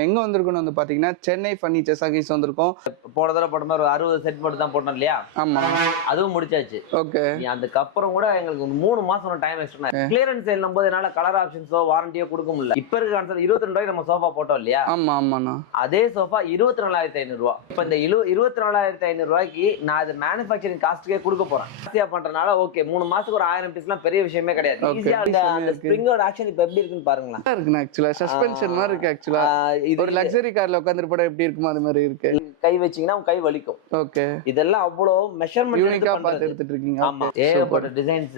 எங்க வந்திருக்கோம் வந்து பாத்தீங்கன்னா சென்னை ஃபர்னிச்சர் சர்வீஸ் வந்திருக்கோம். போன தடவை போட்ட மாதிரி ஒரு 60 செட் மட்டும் தான் போட்டோம் இல்லையா? ஆமா, அதுவும் முடிச்சாச்சு. ஓகே. அதுக்கப்புறம் கூட எங்களுக்கு 3 மாசம் டைம் எக்ஸ்ட்ரா. கிளியரன்ஸ் சேல் போது என்னால கலர் ஆப்ஷன்ஸோ வாரண்டியோ கொடுக்க முடியல. இப்ப இருக்க கான்செப்ட் 22 ரூபாய்க்கு நம்ம சோஃபா போட்டோம் இல்லையா? ஆமா ஆமாண்ணா. அதே சோஃபா 24,500 ரூபாய். இப்ப இந்த 24,500 ரூபாய்க்கு நான் இது மேனுஃபேக்சரிங் காஸ்ட்கே கொடுக்க போறேன். ஈஸியா பண்றதுனால ஓகே 3 மாசத்துக்கு ஒரு 1000 பீஸ்லாம் பெரிய விஷயமே கிடையாது. ஈஸியா அந்த ஸ்ப்ரிங்கோட ஆக்ஷன் இப்ப எப்படி இருக்குன்னு பாருங்களேன். இருக்குண்ணா, ஆக்சுவலா சஸ்பென்ஷன் மாதிரி இருக்கு. ஆக்சுவலா இது ஒரு லக்ஸரி கார்ல உட்கார்ந்து போட எப்படி இருக்குமோ அது மாதிரி இருக்கு. கை வச்சீங்கன்னா கை வலிக்கும். ஓகே, இதெல்லாம் அவ்வளவு மெஷர்மென்ட் யூனிக்கா பார்த்து எடுத்துட்டு இருக்கீங்க. ஆமா, ஏகப்பட்ட டிசைன்ஸ்,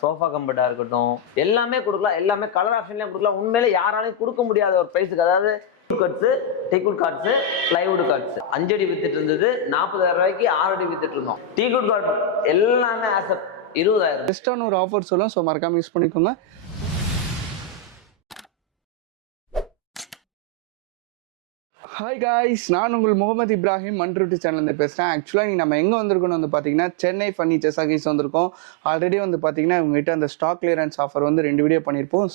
சோஃபா கம்பெட்டா இருக்கட்டும் எல்லாமே கொடுக்கலாம். எல்லாமே கலர் ஆப்ஷன்லயும் கொடுக்கலாம். உண்மையிலே யாராலையும் கொடுக்க முடியாத ஒரு பிரைஸ்க்கு, அதாவது டீக்குட் கார்ட்ஸ், பிளைவுட் கார்ட்ஸ் 5 அடி வித்துட்டு இருந்தது 40,000 ரூபாய்க்கு 6 அடி வித்துட்டு இருந்தோம். டீக்குட் கார்ட் எல்லாமே ஆசப் 20,000. பெஸ்டான ஒரு ஆஃபர் சொல்லும். ஸோ மறக்காம யூஸ் பண்ணிக்கோங்க. ஹாய் காய்ஸ், நான் உங்கள் முகமது இப்ராஹிம் மண்ருட்டி சேனல்லேருந்து பேசுகிறேன். ஆக்சுவலாக நம்ம எங்கே வந்திருக்கோன்னு வந்து பார்த்தீங்கன்னா சென்னை ஃபர்னிச்சர் சர்வீஸ் வந்திருக்கோம். ஆல்ரெடி வந்து பார்த்தீங்கன்னா இவங்ககிட்ட அந்த ஸ்டாக் கிளியரன்ஸ் ஆஃபர் வந்து 2 வீடியோ பண்ணியிருப்போம்.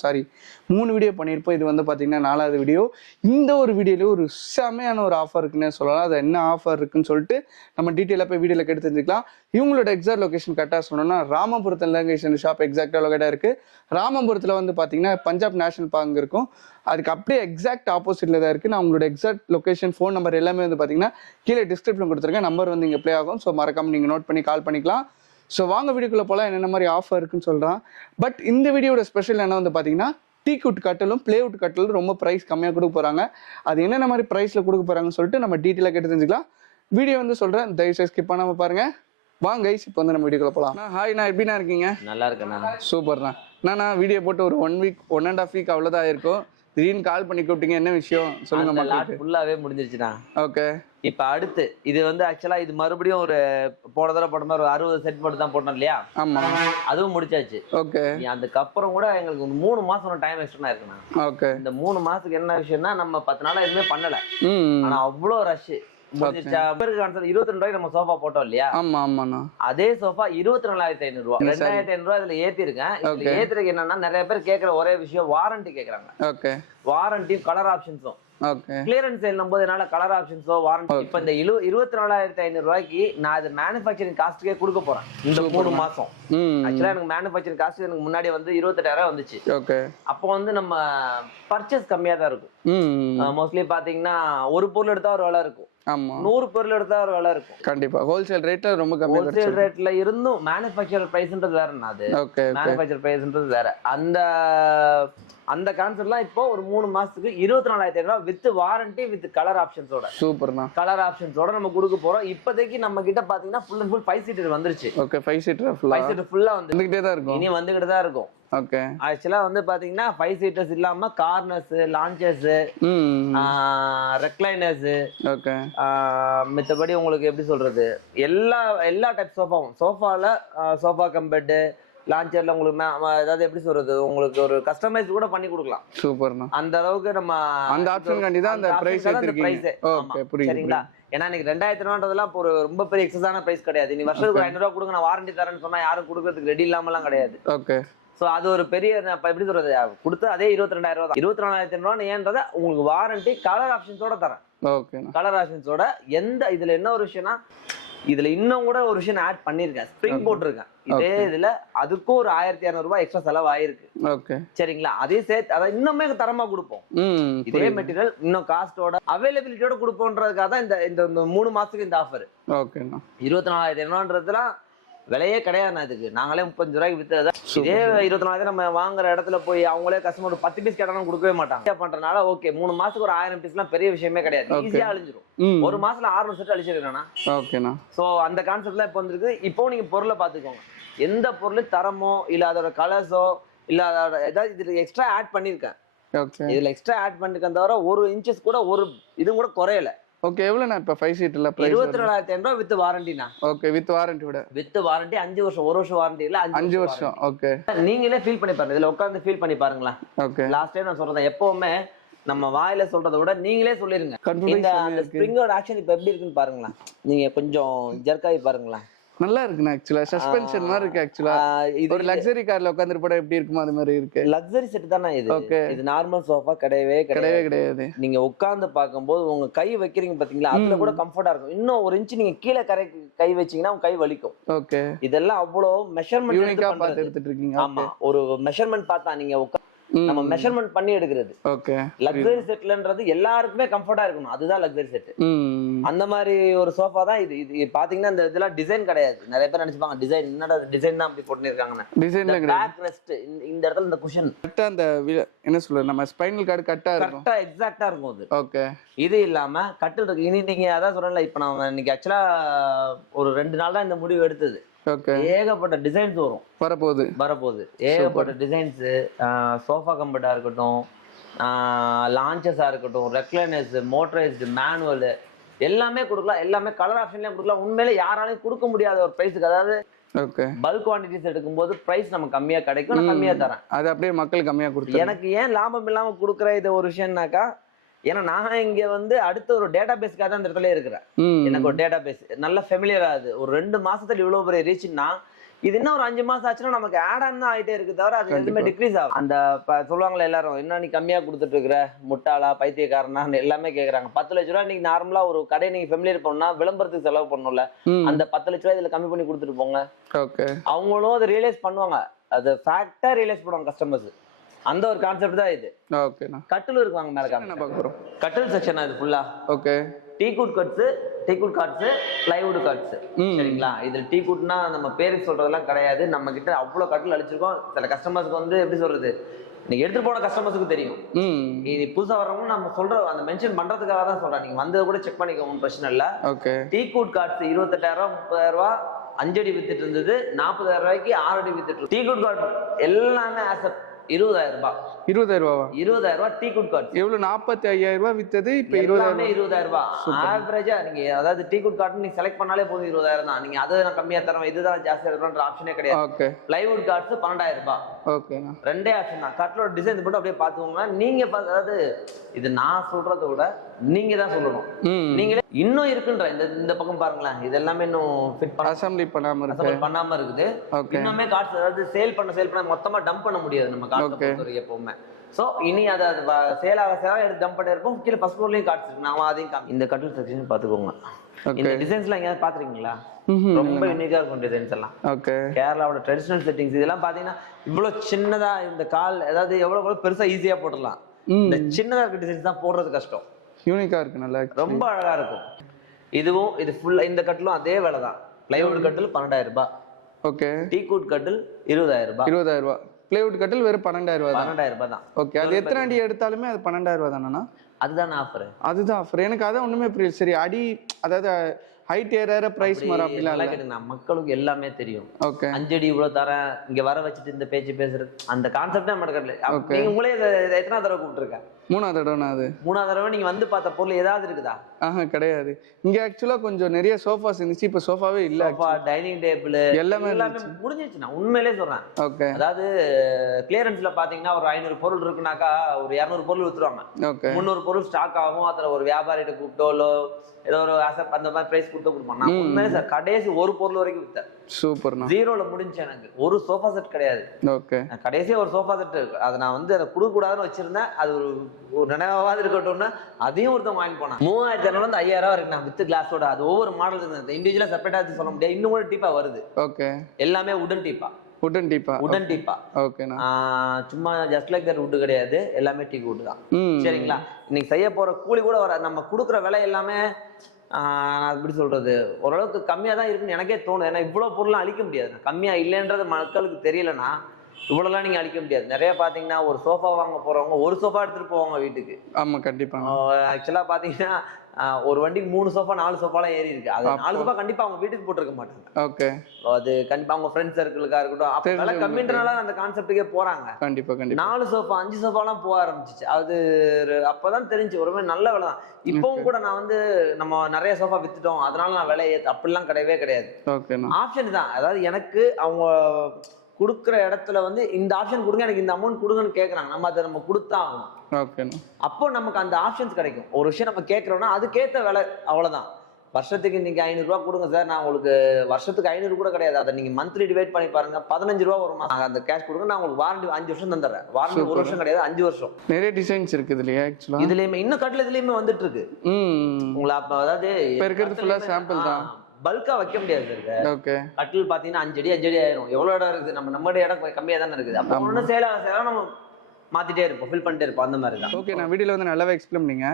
3 வீடியோ பண்ணியிருப்போம். இது வந்து பார்த்தீங்கன்னா 4வது வீடியோ. இந்த ஒரு வீடியோவில் ஒரு செமையான ஒரு ஆஃபர் இருக்குன்னு சொல்லலாம். அது என்ன ஆஃபர் இருக்குன்னு சொல்லிட்டு நம்ம டீட்டெயிலாக போய் வீடியோவில் கேட்டு தெரிஞ்சுக்கலாம். இவங்களோட எக்ஸாக்ட் லொகேஷன் கரெக்டாக சொன்னோம்னா ராமபுரத்தில் தாங்க ஷாப் எக்ஸாக்டாக லொகேட்டாக இருக்குது. ராமபுரத்தில் வந்து பார்த்தீங்கன்னா பஞ்சாப் நேஷனல் பார்க் இருக்கும். அதுக்கு அப்படியே எக்ஸாக்ட் ஆப்போசிட்ல தான் இருக்குது. நான் உங்களோட எக்ஸாக்ட் லொகேஷன், ஃபோன் நம்பர் எல்லாமே வந்து பார்த்தீங்கன்னா கீழே டிஸ்கிரிப்ஷன் கொடுத்துருக்கேன். நம்பர் வந்து இங்கே ப்ளே ஆகும். ஸோ மறக்காமல் நீங்கள் நோட் பண்ணி கால் பண்ணிக்கலாம். ஸோ வாங்க வீடியோக்குள்ளே போகலாம். என்னென்ன மாதிரி ஆஃபர் இருக்குன்னு சொல்கிறான். பட் இந்த வீடியோட ஸ்பெஷல் என்ன வந்து பார்த்தீங்கன்னா டீக்குட் கட்டலும் பிளேவுட் கட்டலும் ரொம்ப ப்ரைஸ் கம்மியாக கொடுக்க போகிறாங்க. அது என்னென்ன மாதிரி ப்ரைஸில் கொடுக்க போகிறாங்கன்னு சொல்லிட்டு நம்ம டீட்டெயிலாக கேட்டு தெரிஞ்சுக்கலாம். வீடியோ வந்து சொல்கிறேன், தயவுசெய்து ஸ்கிப் பண்ணாமல் பாருங்கள். வாங்க கைஸ், இப்போ வந்து நம்ம வீடியோக்குள்ள போகலாம். ஹாய், நான் எப்படின்னா இருக்கீங்க? நல்லா இருக்கேண்ணா. சூப்பர்ண்ணா. நான் வீடியோ போட்டு ஒரு 1 வீக் 1.5 வீக் அவ்வளோதான் இருக்கும். திடீர்னு கால் பண்ணி கூப்பிட்டீங்க, என்ன விஷயம் சொல்லுங்க. லாட் ஃபுல்லாவே முடிஞ்சிருச்சுண்ணா. ஓகே. இப்ப அடுத்து இது வந்து ஆக்சுவலா இது மறுபடியும் ஒரு போன தடவை போட்ட மாதிரி ஒரு 60 செட் மட்டும் தான் போட்டோம் இல்லையா? ஆமா, அதுவும் முடிச்சாச்சு. ஓகே. அதுக்கப்புறம் கூட எங்களுக்கு 3 மாசம் டைம் எக்ஸ்ட்ரா இருக்குண்ணா. ஓகே. இந்த 3 மாசத்துக்கு என்ன விஷயம்னா நம்ம 10 நாளா எதுவுமே பண்ணல. ஆனா அவ்வளோ ரஷ். 22 ரூபாய்க்கு நம்ம சோஃபா போட்டோம் இல்லையா? ஆமா ஆமாண்ணா. அதே சோஃபா 24,500 ரூபாய். 2,500 ரூபாய் இதுல ஏத்தி இருக்கேன். இதுல ஏத்துறதுக்கு என்னன்னா நிறைய பேர் கேட்கிற ஒரே விஷயம் வாரண்டி கேக்குறாங்க. ஓகே. வாரண்டி கலர் ஆப்ஷன்ஸும். ஓகே. கிளியரன்ஸ் சேல் போது என்னால கலர் ஆப்ஷன்ஸோ வாரண்டி. இப்ப இந்த 24,500 ரூபாய்க்கு நான் இது மேனுஃபேக்சரிங் காஸ்ட்கே கொடுக்க போறேன் இந்த 3 மாசம். ஆக்சுவலா எனக்கு மேனுஃபேக்சரிங் காஸ்ட் எனக்கு முன்னாடி வந்து 28,000 வந்துச்சு. ஓகே. அப்போ வந்து நம்ம பர்ச்சேஸ் கம்மியா தான் இருக்கும். மோஸ்ட்லி பாத்தீங்கன்னா ஒரு பொருள் எடுத்தா ஒரு விலை இருக்கும். ஆமா, 100 பொருள் எடுத்தா ஒரு விலை இருக்கும். கண்டிப்பா ஹோல்சேல் ரேட்ல ரொம்ப கம்மி. ஹோல்சேல் ரேட்ல இருந்தும் மேனுஃபேக்சர் பிரைஸ்ன்றது வேறன்னா, அது மேனுஃபேக்சர் பிரைஸ்ன்றது வேற. அந்த கான்செப்ட்லாம் இப்போ ஒரு 3 மாசத்துக்கு 24,500 ரூபாய் வித் வாரண்டி வித் கலர் ஆப்ஷன்ஸோட. சூப்பர்ண்ணா. கலர் ஆப்ஷன்ஸோட நம்ம கொடுக்க போறோம். இப்போதைக்கு நம்ம கிட்ட பாத்தீங்கன்னா ஃபுல் அண்ட் ஃபுல் 5 சீட்டர் வந்துருச்சு. ஓகே, 5 சீட்டர் ஃபுல்லா வந்துகிட்டே தான் இருக்கும். இனி வந்துகிட்டு தான் இருக்கும். ஓகே. ஆக்சுவலா வந்து பாத்தீங்கன்னா 5 சீட்டர்ஸ் இல்லாம கார்னர்ஸ், லான்ச்சர்ஸ், ரெக்லைனர்ஸ், ஓகே, மித்தபடி உங்களுக்கு எப்படி சொல்றது எல்லா டைப் சோஃபாவும், சோஃபா கம்பெட், லான்ச்சர்ல உங்களுக்கு அதாவது எப்படி சொல்றது உங்களுக்கு ஒரு கஸ்டமைஸ் கூட பண்ணி கொடுக்கலாம். சூப்பர்ண்ணா. அந்த அளவுக்கு நம்ம அந்த ஆப்ஷன் கண்டி தான் அந்த பிரைஸ் எடுத்துருக்கீங்க. ஓகே, புரியுது. சரிங்களா? ஏன்னா இன்னைக்கு 2,000 ரூபான்றதெல்லாம் ஒரு ரொம்ப பெரிய எக்ஸஸான பிரைஸ் கிடையாது. நீ வருஷத்துக்கு 500 ரூபாய் கொடுங்க நான் வாரண்டி தரேன்னு சொன்னா யாரும் கொடுக்கறதுக்கு ரெடி இல்லாமலாம் கிடையாது. ஓகே. சோ அது ஒரு பெரிய எப்படி சொல்றது கொடுத்து அதே 22,000 ரூபாய் தான். 24,500 ரூபாய் ஏன்றத உங்களுக்கு வாரண்டி கலர் ஆப்ஷன்ஸோட தரேன். ஓகே. கலர் ஆப்ஷன்ஸோட இதுல என்ன ஒரு விஷயம்னா இதுல இன்னும் கூட ஒரு விஷயம் ஆட் பண்ணிருக்கேன். ஸ்ப்ரிங் போட்டிருக்கேன். இதே இதுல அதுக்கும் ஒரு 1,200 ரூபாய் எக்ஸ்ட்ரா செலவு ஆயிருக்கு. ஓகே. சரிங்களா? அதே சேர்த்து அதை இன்னுமே தரமா கொடுப்போம். இதே மெட்டீரியல் இன்னும் காஸ்டோட அவைலபிலிட்டியோட கொடுப்போன்றதுக்காக தான் இந்த 3 மாசத்துக்கு இந்த ஆஃபர். ஓகேண்ணா. 24,500 விலையே கிடையாது. இதுக்கு நாங்களே 35 ரூபாய்க்கு வித்துறதா. இதே 24,000 நம்ம வாங்குற இடத்துல போய் அவங்களே கஸ்டமர் 10 பீஸ் கேட்டாலும் கொடுக்கவே மாட்டாங்க. பண்றதுனால ஓகே 3 மாசத்துக்கு ஒரு 1000 பீஸ்லாம் பெரிய விஷயமே கிடையாது. ஈஸியா அழிஞ்சிரும். ஒரு மாசத்துல 600 செட் அழிச்சிருக்கேன்னா. ஓகேண்ணா. சோ அந்த கான்செப்ட்லாம் இப்போ வந்திருக்கு. இப்போ நீங்க பொருளை பாத்துக்கோங்க. எந்த பொருள் தரமோ இல்ல அதோட கலர்ஸோ இல்ல அதோட ஏதாவது இதுல எக்ஸ்ட்ரா ஆட் பண்ணிருக்கேன். இதுல எக்ஸ்ட்ரா ஆட் பண்ணிருக்கேன் தவிர 1 இன்ச்சஸ் கூட ஒரு இது கூட குறையல. ஓகே. எவ்வளவுனா இப்ப 5 சீட்டர்ல பிரைஸ்? 24,500 ரூபாய் வித் வாரண்டினா. ஓகே, வித் வாரண்டியோட. வித் வாரண்டி 5 வருஷம், 1 வருஷம் வாரண்டி இல்ல 5 வருஷம். ஓகே. நீங்களே ஃபீல் பண்ணி பாருங்க. இதுல உட்கார்ந்து ஃபீல் பண்ணி பாருங்களா. ஓகே. லாஸ்ட் டைம் நான் சொல்றேன், எப்பவுமே நம்ம வாயில சொல்றதை விட நீங்களே சொல்லிருங்க. இந்த ஸ்ப்ரிங்கோட ஆக்ஷன் இப்ப எப்படி இருக்குன்னு பாருங்களா. நீங்க கொஞ்சம் ஜர்க்காயி பாருங்களா. நல்லா இருக்குண்ணா. ஆக்சுவலா சஸ்பென்ஷன் மாதிரி இருக்கு. ஆக்சுவலா ஒரு லக்ஸரி கார்ல உட்காந்துட்டு போட எப்படி இருக்குமோ அது மாதிரி இருக்கு. லக்ஸரி செட் தானே இது. ஓகே. இது நார்மல் சோஃபா கிடையவே கிடையவே கிடையாது. கிடையாது. நீங்க உட்கார்ந்து பார்க்கும்போது உங்க கை வைக்கிறீங்க பாத்தீங்களா, அதுல கூட கம்ஃபர்ட்டா இருக்கும். இன்னும் ஒரு இன்ச் நீங்க கீழே கை வச்சீங்கன்னா உங்க கை வலிக்கும். ஓகே. இதெல்லாம் அவ்வளவு மெஷர்மெண்ட் யூனிக்கா பார்த்து எடுத்துட்டு இருக்கீங்க. ஆமா, ஒரு மெஷர்மெண்ட் பார்த்தா நீங்க நம்ம மெஷர்மெண்ட் பண்ணி எடுக்கிறது. ஓகே. லக்ஸரி செட்லன்றது எல்லாருக்குமே கம்ஃபர்ட்டா இருக்கணும், அதுதான் லக்ஸரி செட். அந்த மாதிரி ஒரு சோஃபா தான் இது. இது பாத்தீங்கன்னா இந்த இதெல்லாம் டிசைன் கிடையாது. நிறைய பேர் நினைச்சுப்பாங்க டிசைன், என்னடா டிசைன் தான் அப்படி போட்டுருக்காங்கன்னு. டிசைன்ல கிடையாது. பேக் ரெஸ்ட் இந்த இடத்துல இந்த குஷன் கரெக்ட்டா அந்த என்ன சொல்றது, நம்ம ஸ்பைனல் கார்டு கரெக்ட்டா இருக்கும். கரெக்ட்டா எக்ஸாக்ட்டா இருக்கும் அது. ஓகே. இது இல்லாம கட்டில் இருக்கு. இனி நீங்க அதான் சொல்றேன்ல, இப்ப நான் இன்னைக்கு ஆக்சுவலா ஒரு 2 நாள் தான் இந்த முடிவு எடுத்தது. ஓகே. ஏகப்பட்ட டிசைன்ஸ் வரப்போகுது. ஏகப்பட்ட டிசைன்ஸ், சோஃபா கம்பெர்ட்டா இருக்கட்டும், லான்ச்சஸா இருக்கட்டும், ரெக்லைனர்ஸ், மோட்டரைஸ்டு, மேனுவல் எல்லாமே கொடுக்கலாம். எல்லாமே கலர் ஆப்ஷன்லயும் கொடுக்கலாம். உண்மையிலே யாராலையும் கொடுக்க முடியாத ஒரு பிரைஸுக்கு, அதாவது ஓகே, பல்க் குவான்டிட்டிஸ் எடுக்கும்போது பிரைஸ் நமக்கு கம்மியா கிடைக்கும், நான் கம்மியா தரேன். அது அப்படியே மக்கள் கம்மியா கொடுத்து எனக்கு ஏன் லாபம் இல்லாம கொடுக்குற இது ஒரு விஷயம்னாக்கா, ஏன்னா நான் இங்க அடுத்த ஒரு டேட்டா பேஸ்க்காக தான் இந்த இடத்துல இருக்கிறேன். எனக்கு ஒரு டேட்டா பேஸ் நல்ல ஃபெமிலியர் ஆகுது. ஒரு 2 மாசத்துல இவ்வளவு பெரிய ரீச்னா, இது இன்னும் ஒரு 5 மாசம் ஆச்சுன்னா நமக்கு ஆட் ஆன் தான் ஆயிட்டே இருக்கு தவிர அது எதுவுமே டிக்ரீஸ் ஆகும். அந்த சொல்லுவாங்களே எல்லாரும், என்ன நீ கம்மியா கொடுத்துட்டு இருக்கிற, முட்டாளா பைத்தியக்காரனா எல்லாமே கேக்குறாங்க. 10 லட்ச ரூபா நீங்க நார்மலா ஒரு கடையை நீங்க ஃபெமிலியர் பண்ணா விளம்பரத்துக்கு செலவு பண்ணணும்ல, அந்த 10 லட்ச ரூபாய் இதுல கம்மி பண்ணி கொடுத்துட்டு போங்க. ஓகே. அவங்களும் அதை ரியலைஸ் பண்ணுவாங்க, அது ஃபேக்டா ரியலைஸ் பண்ணுவாங்க கஸ்டமர்ஸ். அந்த ஒரு கான்செப்ட் தான் இது. ஓகேண்ணா. கட்டில் இருக்குவாங்க மேல காமிக்கிறோம். கட்டில் செக்ஷன் அது ஃபுல்லா. ஓகே. டீக்குட் கார்ட்ஸ், பிளைவுட் கார்ட்ஸ். சரிங்களா? இதுல டீக்குட்னா நம்ம பேருக்கு சொல்றதெல்லாம் கிடையாது. நம்ம கிட்ட அவ்வளவு கட்டில் அழிச்சிருக்கோம். சில கஸ்டமர்ஸ்க்கு எப்படி சொல்றது, நீங்க எடுத்துட்டு போன கஸ்டமர்ஸ்க்கு தெரியும். இது புதுசா வர்றவங்க நம்ம சொல்ற அந்த மென்ஷன் பண்றதுக்காக தான் சொல்றேன். நீங்க வந்ததை கூட செக் பண்ணிக்கோங்க, பிரச்சனை இல்ல. ஓகே. டீக்குட் கார்ட்ஸ் 28,000 30,000 5 அடி வித்துட்டு இருந்தது, 40,000 ரூபாய்க்கு 6 அடி வித்துட்டு இருக்கு. டீக்குட் கார்ட் எல்லாமே ஆசப் 20,000 ரூபாய். 20,000 ரூபாவா? 20,000 ரூபாய் டீக்குட் கார்ட். எவ்வளவு? 45,000 ரூபாய் வித்தது, இப்ப 20,000 ரூபாய் ஆவரேஜா. நீங்க அதாவது டீக்குட் கார்ட் நீங்க செலக்ட் பண்ணாலே போதும் 20,000 தான். நீங்க அதை நான் கம்மியா தரேன், இதுதான் ஜாஸ்தியா தரேன்ற ஆப்ஷனே கிடையாது. ஓகே. பிளைவுட் கார்ட்ஸ் 12,000 ரூபாய். ஓகேண்ணா. ரெண்டே ஆப்ஷன் தான். கட்டலோட டிசைன் மட்டும் அப்படியே பாத்துக்கோங்க. நீங்க அதாவது இது நான் சொல்றதை விட நீங்க தான் சொல்லணும். நீங்களே இன்னும் இருக்குன்ற இந்த பக்கம் பாருங்களேன், இது எல்லாமே இன்னும் ஃபிட் அசெம்பிளி பண்ணாம இருக்குது. இன்னுமே கார்ட்ஸ் அதாவது சேல் பண்ண மொத்தமா டம்ப் பண்ண முடியாது நம்ம கார்ட்ஸ் எப்பவுமே. சோ இனி அதை சேல் எடுத்து டம்ப் பண்ணி இருப்போம். கீழே ஃபர்ஸ்ட் ஃப்ளோர்லயும் கார்ட்ஸ் இருக்கு, நான் அதையும் இந்த கட்டில் செக்ஷன் பாத்துக்கோங்க. இந்த டிசைன்ஸ்லாம் எங்கேயாவது பாத்துருக்கீங்களா? ரொம்ப யூனிக்கா இருக்கும் டிசைன்ஸ் எல்லாம். ஓகே. கேரளாவோட ட்ரெடிஷனல் செட்டிங்ஸ் இதெல்லாம் பாத்தீங்கன்னா இவ்வளவு சின்னதா இந்த கால் அதாவது எவ்வளவு பெருசா ஈஸியா போட்டுடலாம். இந்த சின்னதா இருக்க டிசைன்ஸ் தான் போடுறது கஷ்டம். யூனிக்கா இருக்கு, நல்லா ரொம்ப அழகா இருக்கும். இது ஃபுல்லா இந்த கட்டிலும் அதே வேலை தான். பிளைவுட் கட்டில் 12,000 ரூபாய். ஓகே. டீக்குட் கட்டில் 20,000 ரூபாய். 20,000 ரூபாய். பிளைவுட் கட்டில் வெறும் 12,000 ரூபாய். 12,000 ரூபாய் தான். ஓகே. அது எத்தனை அடி எடுத்தாலுமே அது 12,000 ரூபாய் தானேண்ணா? அதுதான் ஆஃபர். அதுதான் ஆஃபர். எனக்கு அதான் ஒண்ணுமே புரியல. சரி, அடி அதாவது ஹைட் ஏற பிரைஸ் மாற அப்படிலாம் கேட்டுங்க. மக்களுக்கு எல்லாமே தெரியும். ஓகே. 5 அடி இவ்வளவு தரேன், இங்க வர வச்சுட்டு இந்த பேச்சு பேசுறது அந்த கான்செப்டே நம்ம கடல. நீங்க உங்களே எத்தனை தடவை கூப்பிட்டுருக்கேன்? 3ஆவது தடவை. அது 3ஆவது தடவை நீங்க வந்து பார்த்த பொருள் ஏதாவது இருக்குதா? கிடையாது. இங்க ஆக்சுவலா கொஞ்சம் நிறைய சோஃபாஸ் இருந்துச்சு, இப்ப சோஃபாவே இல்ல. சோஃபா, டைனிங் டேபிள் எல்லாமே முடிஞ்சிருச்சு. நான் உண்மையிலே சொல்றேன். ஓகே. அதாவது கிளியரன்ஸ்ல பாத்தீங்கன்னா ஒரு 500 பொருள் இருக்குனாக்கா ஒரு 200 பொருள் வித்துருவாங்க. ஓகே. 300 பொருள் ஸ்டாக் ஆகும். அதுல ஒரு வியாபாரிட்ட கூப்பிட்டோலோ ஏதோ ஒரு அந்த மாதிரி பிரைஸ் கொடுத்து கொடுப்பாங்க. உண்மையிலே சார் கடைசி ஒரு பொருள் வரைக்கும் வித்தேன். சூப்பர். 0ல முடிஞ்சு எனக்கு ஒரு சோஃபா செட் கிடையாது. ஓகே. கடைசியா ஒரு சோஃபா செட் அதை நான் அதை கொடுக்க கூடாதுன்னு வச்சிருந்தேன். அது ஒரு நினைவாவது இருக்கட்டும்னா அதையும் ஒருத்தவங்க வாங்கி போனான். 3,200 5,000 இருக்கு நான் வித் கிளாஸோட. அது ஒவ்வொரு மாடல் இருந்தது, இண்டிவிஜுவலா செப்பரேட்டா சொல்ல முடியாது. இன்னும் கூட டீப்பா வருது. ஓகே. எல்லாமே உடன் டீப்பா. ஓகேண்ணா. சும்மா ஜஸ்ட் லைக் தட் வுட் கிடையாது, எல்லாமே டீக் வுட் தான். சரிங்களா? இன்னைக்கு செய்ய போற கூலி கூட வர நம்ம கொடுக்குற விலை எல்லாமே எப்படி சொல்றது, ஓரளவுக்கு கம்மியா தான் இருக்குன்னு எனக்கே தோணும். ஏன்னா இவ்வளவு பொருள்லாம் அழிக்க முடியாது. கம்மியா இல்லைன்றது மக்களுக்கு தெரியலன்னா இவ்வளவுலாம் நீங்க அழிக்க முடியாது. நிறைய பாத்தீங்கன்னா ஒரு சோஃபா வாங்க போறவங்க ஒரு சோஃபா எடுத்துட்டு போவாங்க வீட்டுக்கு. ஆமா, கண்டிப்பா. ஆக்சுவலா பாத்தீங்கன்னா ஒரு வண்டிக்கு 3 சோஃபா 4 சோஃபாலாம் ஏறி இருக்கு. அது 4 சோஃபா கண்டிப்பா அவங்க வீட்டுக்கு போட்டுருக்க மாட்டாங்க. ஓகே. அது கண்டிப்பா அவங்க ஃப்ரெண்ட் சர்க்கிளுக்கா இருக்கட்டும், அப்ப கம்மின்றனால அந்த கான்செப்டுக்கே போறாங்க. கண்டிப்பா 4 சோஃபா 5 சோஃபாலாம் போக ஆரம்பிச்சிச்சு. அது அப்பதான் தெரிஞ்சு ஒருமே நல்ல விலை தான். இப்பவும் கூட நான் நம்ம நிறைய சோஃபா வித்துட்டோம் அதனால நான் விலை அப்படிலாம் கிடையவே கிடையாது. ஆப்ஷன் தான். அதாவது எனக்கு அவங்க கொடுக்குற இடத்துல இந்த ஆப்ஷன் கொடுங்க, எனக்கு இந்த அமௌண்ட் கொடுங்கன்னு கேட்கறாங்க. நம்ம அதை நம்ம கொடுத்தா ஆகணும். அப்போ நமக்கு அந்த ஆப்ஷன்ஸ் கிடைக்கும். ஒரு விஷயம் நம்ம கேட்கறோம்னா அதுக்கேற்ற விலை, அவ்வளவுதான். வருஷத்துக்கு இன்னைக்கு 500 ரூபா கொடுங்க சார், நான் உங்களுக்கு வருஷத்துக்கு 500 கூட கிடையாது, அதை நீங்க மந்த்லி டிவைட் பண்ணி பாருங்க, 15 ரூபா ஒரு மாசம் அந்த கேஷ் கொடுங்க, நான் உங்களுக்கு வாரண்டி 5 வருஷம் தந்துடுறேன். வாரண்டி 1 வருஷம் கிடையாது, 5 வருஷம். நிறைய டிசைன்ஸ் இருக்குது இல்லையா ஆக்சுவலா இதுலயுமே இன்னும் கட்டில இதுலயுமே வந்துட்டு இருக்கு. உங்களை அப்ப அதாவது இப்ப இருக்கிறது ஃபுல்லா சாம்பிள் தான், பல்கா வைக்க முடியாது சார். ஓகே. கட்டில் பாத்தீங்கன்னா 5 அடி ஆயிரும். எவ்வளவு இடம் இருக்குது, நம்ம இடம் கம்மியா தானே இருக்குது. அப்ப ஒண்ணு சேல நம்ம மாத்திட்டே இருப்போம், ஃபில் பண்ணிட்டே இருப்போம், அந்த மாதிரி தான். ஓகே, நான் வீடியோல வந்து நல்லாவே எக்ஸ்பிளைன் பண்ணீங்க.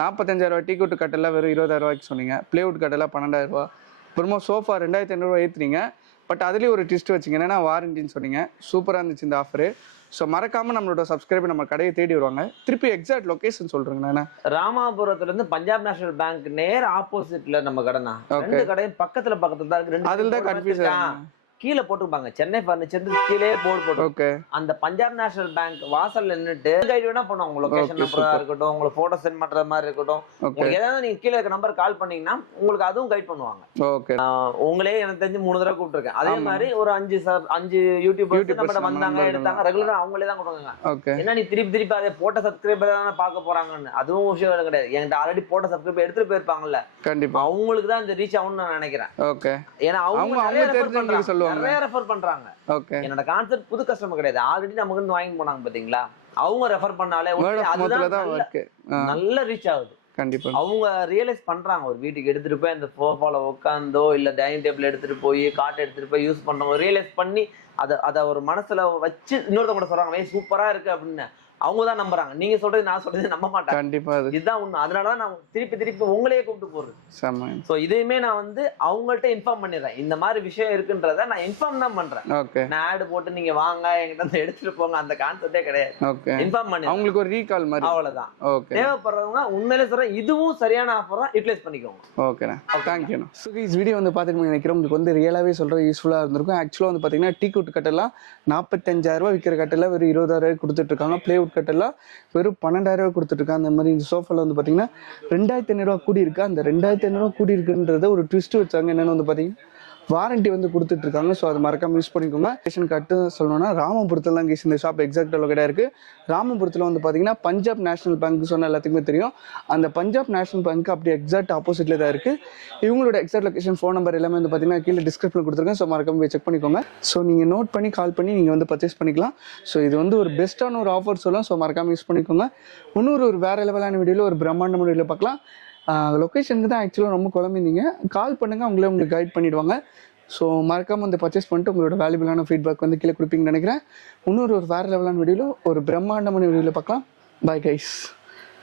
45,000 டீ குட் கட்டெல்லாம் வெறும் 20,000 ரூபாய்க்கு சொன்னீங்க. பிளேவுட் கட்டெல்லாம் 12,000 ரூபா. அப்புறமா சோஃபா 2,500 ரூபா ஏற்றுனீங்க. பட் அதுலேயும் ஒரு ட்விஸ்ட் வச்சிங்க, என்னன்னா வாரண்டின்னு சொன்னீங்க. சூப்பராக இருந்துச்சு இந்த ஆஃபரு. ஸோ மறக்காமல் நம்மளோட சப்ஸ்கிரைபர் நம்ம கடையை தேடி வருவாங்க. திருப்பி எக்ஸாக்ட் லொகேஷன் சொல்கிறேங்கண்ணா. ராமாபுரத்துலேருந்து பஞ்சாப் நேஷனல் பேங்க் நேர் ஆப்போசிட்ல நம்ம கடைனா. ரெண்டு கடையும் பக்கத்துல தான் இருக்கு. அதில் தான் கன்ஃபியூஸ் கீழே போட்டுருப்பாங்க, சென்னை பர்னிச்சர் கீழே போர்டு போட்டு அந்த பஞ்சாப் நேஷனல் பேங்க் வாசல்ல நின்னுட்டு கைடு வேணா பண்ணுவோம். உங்க லொகேஷன் நம்பரா இருக்கட்டும், உங்களுக்கு போட்டோ சென்ட் பண்ற மாதிரி இருக்கட்டும், உங்களுக்கு ஏதாவது நீங்க கீழே இருக்க நம்பர் கால் பண்ணீங்கன்னா உங்களுக்கு அதுவும் கைட் பண்ணுவாங்க. உங்களே எனக்கு தெரிஞ்சு 3 தடவை கூப்பிட்டுருக்கேன். அதே மாதிரி ஒரு 5 யூடியூபர்ஸ் நம்ம வந்தாங்க, எடுத்தாங்க, ரெகுலரா அவங்களே தான் கொடுத்தாங்க. ஏன்னா நீ திருப்பி அதே போட்ட சப்ஸ்கிரைபர் தானே பார்க்க போறாங்கன்னு, அதுவும் விஷயம் கிடையாது. என்கிட்ட ஆல்ரெடி போட்ட சப்ஸ்கிரைபர் எடுத்துட்டு போயிருப்பாங்கல்ல, கண்டிப்பா அவங்களுக்கு தான் இந்த ரீச் ஆகும்னு நான் நினைக்கிறேன். ஏன்னா அவங்க நிறைய ரெஃபர் பண்றாங்க. என்னோட கான்செப்ட் புது கஸ்டமர் கிடையாது, ஆல்ரெடி நமக்கு இருந்து வாங்கி போனாங்க பாத்தீங்களா, அவங்க ரெஃபர் பண்ணாலே நல்ல ரீச் ஆகுது. கண்டிப்பா அவங்க ரியலைஸ் பண்றாங்க, ஒரு வீட்டுக்கு எடுத்துட்டு போய் அந்த சோஃபால உட்காந்தோ இல்ல டைனிங் டேபிள் எடுத்துட்டு போய் காட்டை எடுத்துட்டு போய் யூஸ் பண்றவங்க ரியலைஸ் பண்ணி அதை ஒரு மனசுல வச்சு இன்னொருத்தவங்க கூட சொல்றாங்க சூப்பரா இருக்கு அப்படின்னு. அவங்க தான் நம்புறாங்க. நீங்க சொல்றது நான் சொல்றது நம்ப மாட்டேன். கண்டிப்பா இதுதான் உண்மை. அதனாலதான் நான் திருப்பி உங்களையே கூப்பிட்டு போறேன். சோ இதையுமே நான் வந்து அவங்கள்ட்ட இன்ஃபார்ம் பண்ணிடுறேன், இந்த மாதிரி விஷயம் இருக்குன்றத நான் இன்ஃபார்ம் தான் பண்றேன். நான் ஆட் போட்டு நீங்க வாங்க என்கிட்ட வந்து எடுத்துட்டு போங்க அந்த கான்செப்டே கிடையாது. இன்ஃபார்ம் பண்ணி அவங்களுக்கு ஒரு ரீகால் மாதிரி, அவ்வளவுதான். தேவைப்படுறவங்க உண்மையிலே சொல்றேன், இதுவும் சரியான ஆஃபரா யூட்டிலைஸ் பண்ணிக்கோங்க. ஓகேண்ணா, தேங்க்யூ. ஸோ இந்த வீடியோ வந்து பார்த்துட்டு நினைக்கிறேன் உங்களுக்கு வந்து ரியலாவே சொல்றது யூஸ்ஃபுல்லா இருந்திருக்கும். ஆக்சுவலா வந்து பாத்தீங்கன்னா டீ குட் கட்டெல்லாம் 45,000 ரூபாய் விற்கிற கட்டெல்லாம் வெறும் 20,000 ரூபாய் கொடுத்துட்டு இருக்காங்க. பிளேவுட் கட்டெல்லாம் வெறும் 12,000 ரூபாய் கொடுத்துட்ருக்காங்க. அந்த மாதிரி இந்த சோஃபால வந்து பார்த்தீங்கன்னா 2,500 ரூபா கூடி இருக்கு. அந்த 2,500 ரூபா கூடி இருக்குன்றத ஒரு ட்விஸ்ட் வச்சாங்க. என்னென்னு வந்து பார்த்தீங்கன்னா வாரண்டி வந்து கொடுத்துட்டு இருக்காங்க. ஸோ அது மறக்காம யூஸ் பண்ணிக்கோங்க. ஸ்டேஷன் கட்டு சொல்லணும்னா ராமபுரத்தில் தான் கேஸ் இந்த ஷாப் எக்ஸாக்ட் லொகேட்டாக இருக்கு. ராமபுரத்தில் வந்து பார்த்தீங்கன்னா பஞ்சாப் நேஷனல் பேங்க் சொன்ன எல்லாத்துக்குமே தெரியும். அந்த பஞ்சாப் நேஷனல் பேங்க் அப்படி எக்ஸாக்ட் ஆப்போசிட்ல தான் இருக்கு. இவங்களோட எக்ஸாக்ட் லொகேஷன், ஃபோன் நம்பர் எல்லாமே வந்து பார்த்தீங்கன்னா கீழே டிஸ்கிரிப்ஷனில் கொடுத்துருக்கேன். ஸோ மறக்காம போய் செக் பண்ணிக்கோங்க. ஸோ நீங்கள் நோட் பண்ணி கால் பண்ணி நீங்கள் வந்து பர்ச்சேஸ் பண்ணிக்கலாம். ஸோ இது வந்து ஒரு பெஸ்ட்டான ஒரு ஆஃபர் சொல்லலாம். ஸோ மறக்காம யூஸ் பண்ணிக்கோங்க. இன்னொரு ஒரு வேற லெவலான வீடியோவில் ஒரு பிரம்மாண்டமான வீடியோவில் பார்க்கலாம். லொக்கேஷனுக்கு தான் ஆக்சுவலாக ரொம்ப குழம்பிங்க. கால் பண்ணுங்கள், அவங்களே உங்களுக்கு கைட் பண்ணிவிடுவாங்க. ஸோ மறக்காமல் வந்து பர்ச்சேஸ் பண்ணிட்டு உங்களோட வேல்யூபிளான ஃபீட்பேக் வந்து கீழே கொடுப்பீங்கன்னு நினைக்கிறேன். இன்னொரு ஒரு வேறு லெவலான வீடியோவில் ஒரு பிரம்மாண்டமான வீடியோவில் பார்க்கலாம். Bye guys.